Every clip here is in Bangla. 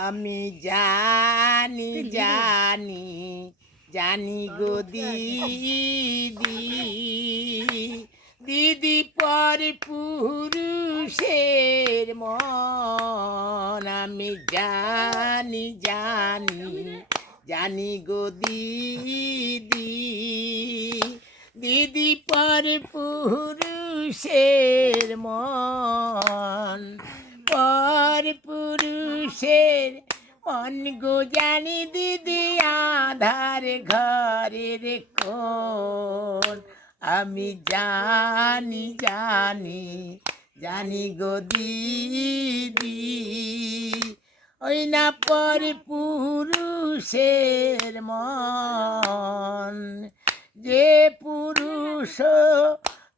আমি জানি জানি জানি গো দিদি দিদি পর পুরুষের মন আমি জানি জানি জানি গো দিদি দিদি পর পুরুষের মন পর পুরুষের মন গো জানি দিদি আধার ঘরের কোন আমি জানি জানি জানি গো দিদি ওই না পর পুরুষের মন যে পুরুষ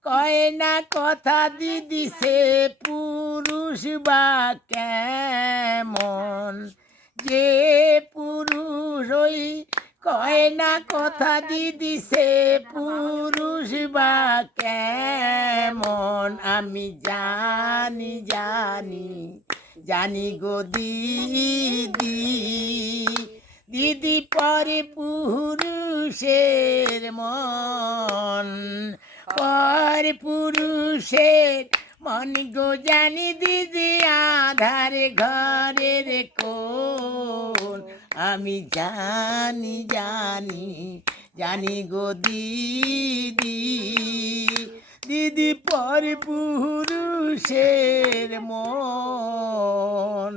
কয় না কথা দিদি সে পুরুষ বা কেমন যে পুরুষ ওই কয় না কথা দিদি সে পুরুষ বা কেমন আমি জানি জানি জানি গো দিদি দিদি পরে পুরুষের মন পর পুরুষের মন গো জানি দিদি আধার ঘরের কোন আমি জানি জানি জানি গো দিদি দিদি পর পুরুষের মন।